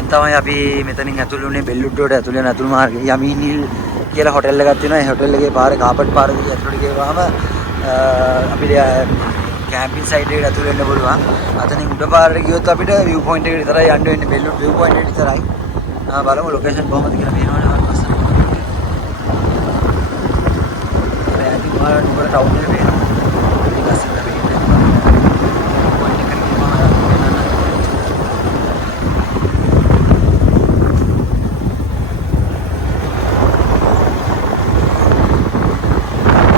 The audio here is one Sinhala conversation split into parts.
දැන් තමයි අපි මෙතනින් ඇතුළු වුණේ බෙල්ලුඩ්ඩෝට ඇතුළු වෙන ඇතුළු මාර්ගය යමීනිල් කියලා හොටෙල් එකක් තියෙනවා. ඒ හොටෙල් එකේ පාරේ කාපට් පාර දිගේ ඇතුළට ගියාම අපිට කැම්පින් සයිට් එකට ඇතුළු වෙන්න පුළුවන්. අතනින් උඩ පාරට ගියොත් අපිට view point එකට විතරයි යන්න වෙන්නේ. බෙල්ලුඩ් view point එකට විතරයි. බලමු ලොකේෂන් කොහොමද කියලා පේනවනේ මම පස්සට. ඒ ඇති පාරට උඩ ටවුන් එක පේනවා. ටිකක් සිද්ධ වෙන්නේ. point එකට ගිහම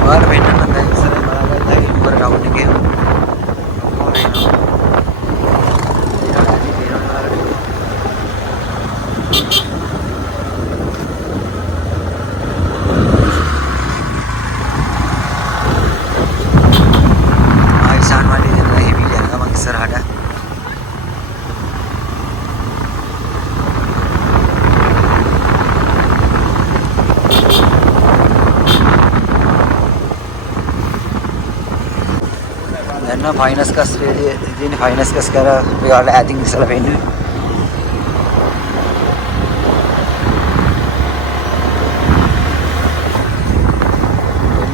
बाहर बैठना पड़ता है सर बड़ा करता है ऊपर राउंड के आइसान वाली जगह ही भी जाएगा मंगसर हाटा දැන් ෆයිනස් කස් රේඩිය ඉතින් ෆයිනස් කස් කරලා ඔයාලා ඇතින් ඉස්සලා වෙන්නේ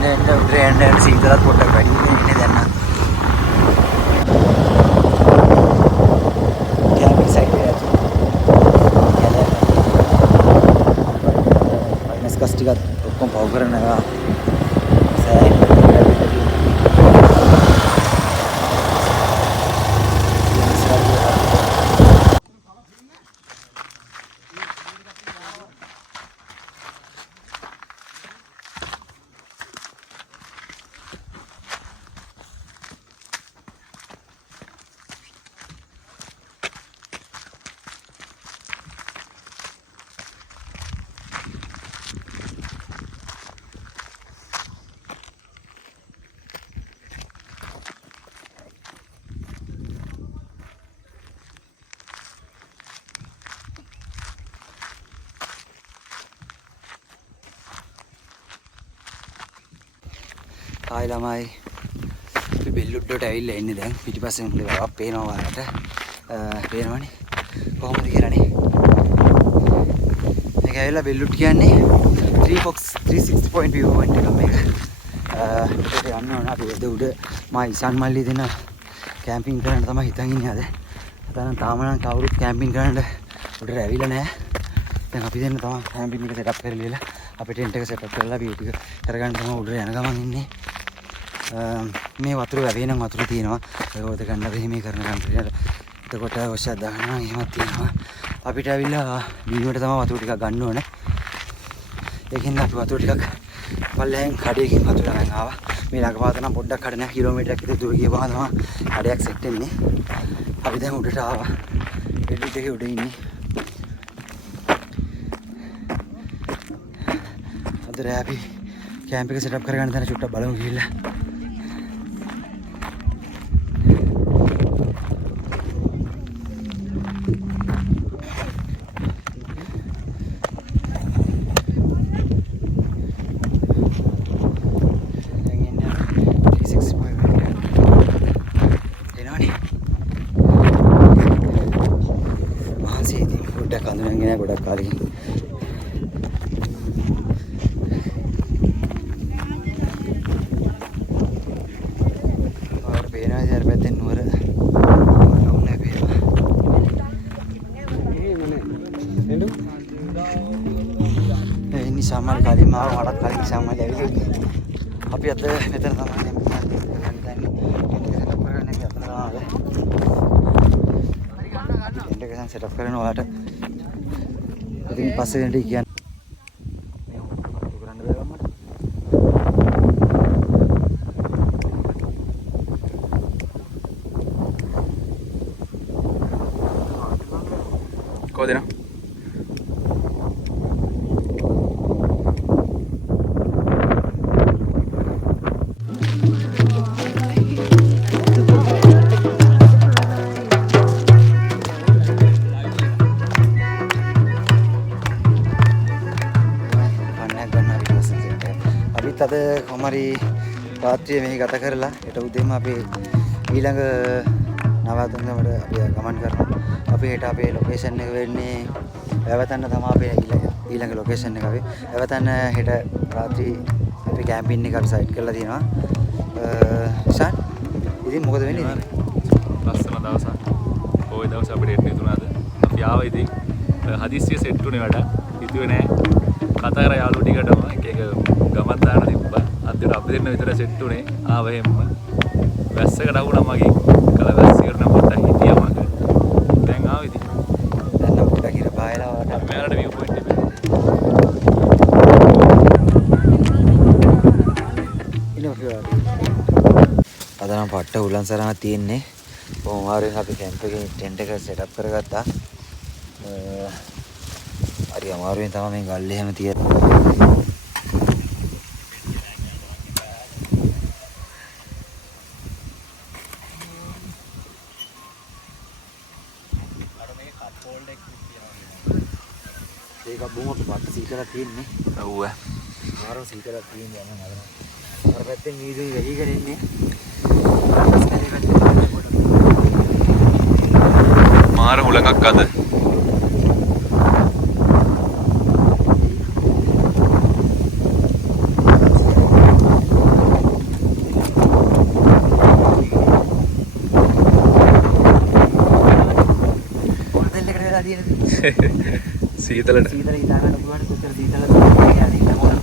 එන්න උදේ යන්න සීතලත් පොඩ්ඩක් වැඩි වෙන්නේ ඉන්නේ දැන් නම් කැම්පින් සයිට් එකට ෆයිනස් කස් ටිකත් ඔක්කොම පව් කරනවා සෑහෙන ආයි ළමයි අපි බෙල්ලුඩ්ඩට ඇවිල්ලා ඉන්නේ දැන් පිටිපස්සෙන් මුලේ වවක් පේනවා ඔයාලට පේනවනේ කොහොමද කියලානේ මේක ඇවිල්ලා බෙල්ලුඩ් කියන්නේ 360 point view point එක මේක පිටට යන්න ඕන අපි උඩ මා ඉසන් මල්ලි දෙන කැම්පින් කරන්න තමයි හිතන් ඉන්නේ අද අතන තාම නම් කවුරුත් කැම්පින් කරන්න උඩට ඇවිල්ලා නැහැ දැන් අපි දෙන්න තමයි කැම්පින් එක සෙටප් කරලා අපි ටෙන්ට් එක සෙටප් කරලා අපි ටික කරගන්න තමයි උඩට යන ගමන් ඉන්නේ මේ වතුර වැවේ නම් වතුර තියෙනවා ඒකෝද ගන්න අපි මේ කරන කන්ට්‍රියට එතකොට අවශ්‍ය දානවා එහෙමත් තියෙනවා අපිට ඇවිල්ලා බීමට තමයි වතුර ටිකක් ගන්න ඕනේ ඒකෙන් අපි වතුර ටිකක් පල්ලෙන් කඩේකින් වතුර ගන්න ආවා මේ ළඟපාත නම් පොඩ්ඩක් කඩ නැහැ කිලෝමීටරයක් විතර දුර ගියපුවා තමයි කඩයක් සෙට් වෙන්නේ අපි දැන් උඩට ආවා එඩිට් එකේ උඩ ඉන්නේ අද රෑ අපි කැම්ප් එක සෙටප් කරගන්න තැන චුට්ටක් බලමු ගිහිල්ලා ගොඩක් කාලෙකින් ආර පේනවා ඉතින් අර පැත්තෙන් නුවර වුණා පේනවා ඒ නිසාමල් කලින් මාව වඩක් කලින් නිසාමල් ඇවිල්ලා අපි අද මෙතන තමයි සෙටප් කරන ඔයාලට ඉතින් පස්සේ දෙන්න කියන්නේ මේ කරන්න බෑ මට කොහෙද නා අද කොහමරි රාත්‍රියේ මෙහි ගත කරලා ඊට උදේම අපි ඊළඟ නවතුන්ගමට අපි ගමන් කරනවා. අපි හෙට අපේ ලොකේෂන් එක වෙන්නේ වැවතන්න තමයි අපේ ඊළඟ ලොකේෂන් එක අපි. වැවතන්න හෙට රාත්‍රී අපි කැම්පින් එක අපි සයිට් කරලා තියෙනවා. ෂාන් ඉතින් මොකද වෙන්නේ ඉතින්? ලස්සන දවසක්. ওই දවස් අපිට එන්න හිතුණාද? අපි ආවා ඉතින් හදිස්සිය සෙට් වුණේ වැඩ. හිතුවේ නෑ. කතා කර යාළුවෝ ටිකටම එක එක ගමන් දාන්න තිබ්බා. අන්තිමට අපි දෙන්න විතර සෙට් වුණේ. ආව එහෙම. වැස්සකට වුණා මගේ. කල වැස්සියට නම් පොඩ්ඩක් හිටියා මගේ. දැන් ආවා ඉතින්. දැන් නම් පොඩ්ඩක් ඉර බායලා වට. මෙයාලට view point එක. ඉන්න ඔෆිවා. අද නම් පට්ට උලන් සරහන තියෙන්නේ. කොහොම හරි අපි කැම්ප් එකේ ටෙන්ට් එක සෙට් අප් කරගත්තා. හරි අමාරුවෙන් තමයි මේ ගල් එහෙම තියෙන්නේ. ඒක බොහොම පට්ට සීතලක් තියෙන්නේ. ඔව්. මාරු සීතලක් තියෙන්නේ යන නේද? අර පැත්තෙන් මීදුයි වෙලිගෙන ඉන්නේ. මාර හුලඟක් අද. සීතලට සීතල ඉඳා ගන්න පුළුවන් කොච්චර සීතලද කියන්නේ අනිත් මොන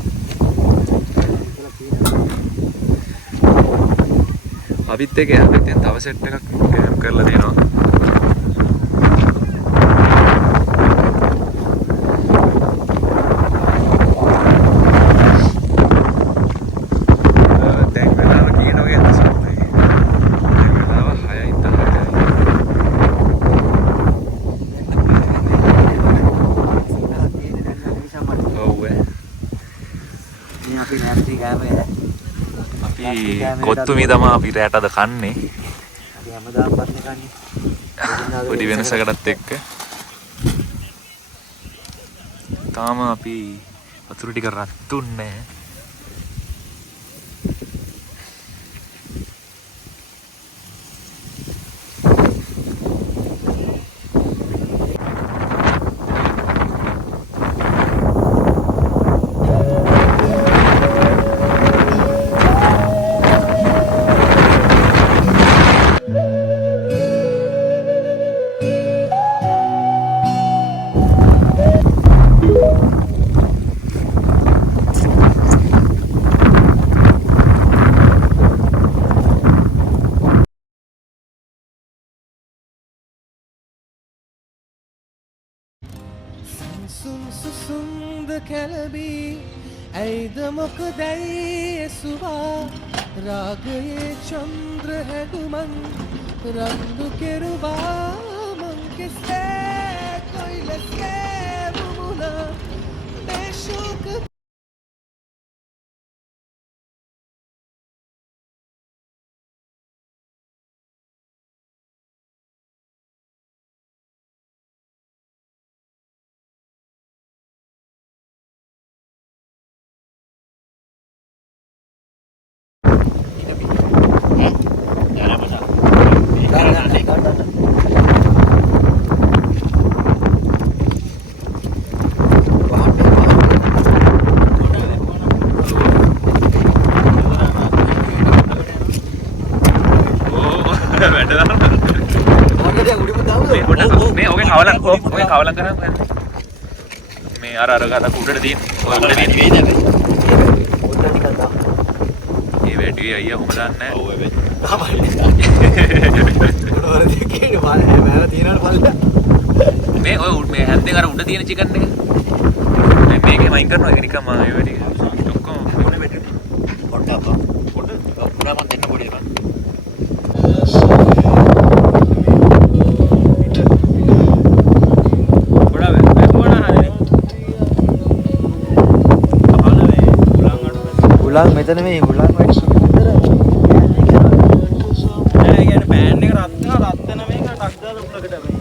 අපිත් එක අපිත් දැන් තව සෙට් එකක් කැම්ප් කරලා දෙනවා. දැන් වෙලාව කියන වගේ තමයි. දැන් වෙලාව 6යි 10යි. අපි නැත්ති ගාමේ අපි කොත්තුමී තමයි අපි රැට අද කන්නේ. අපි හැමදාම පස්සේ කන්නේ. පොඩි වෙනසකටත් එක්ක. තාම අපි වතුර ටික රත්තුන්නේ නැහැ. සුසුන්ද කැලබී ඇයිද මොකදැයි එසුවා රාගයේ චන්ද්‍ර හැඩුමන් රන්දු කෙරුවා මං කෙසේ කොයිලසේ මුමුණ දේශෝක ඔය කවලම් කරා මේ අර ගහලා උඩට තියෙන ඔය උඩට තියෙන ඒ වැඩි අයියා කොහොමද දන්නේ ඔව් ඒ මේ ඔය මේ හැන්දෙන් අර උඩ තියෙන චිකන් එක මේ මේකේ මයින් කරනවා ඒක නිකම්ම ඒ වැඩි ඔක්කොම මොනේ වෙන්නේ පොඩ්ඩක් පුරා මන් දෙන්න පොඩි එකක් උලන් මෙතන මේ උලන් වැඩි නෑ ඒ කියන්නේ පෑන් එක රත් වෙන මේක ටක් දාලා උඩකට මේ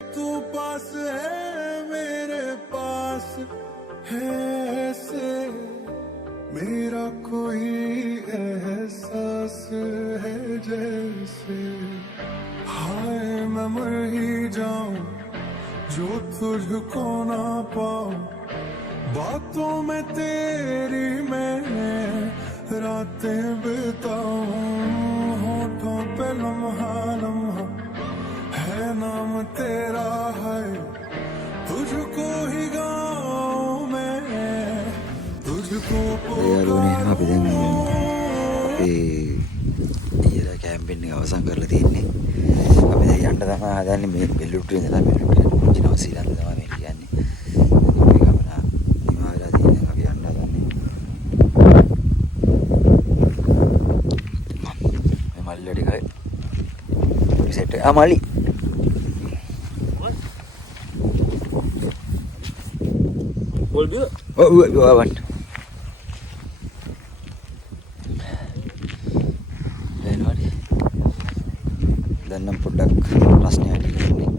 तू पास है मेरे पास है ऐसे मेरा कोई एहसास है जैसे हाय मैं मर ही जाऊं जो तुझको ना पाऊं बातों में तेरी मैं रातें बिताऊं होठों पे लम्हा लम्हा है नाम तेरा है तुझको ही गाऊं मैं तुझको යාළුවනේ අපි දැන් ඊයේ කැම්පින් එක අවසන් කරලා තියෙන්නේ. අපි දැන් යන්න තමයි හදන්නේ මේ බෙල්ලුට්ටුවේ ඉඳලා බෙල්ලුට්ටුවේ පුංචි නවසීලන්ත තමයි මේ කියන්නේ. මේ ගමන නිමා වෙලා තියෙනවා අපි යන්න හදන්නේ. මේ මල්ලි ටිකයි සෙට් මල්ලි Boleh juga. වන් දැන් නම් පොඩ්ඩක් රස්නේ වැඩි කරන්නේ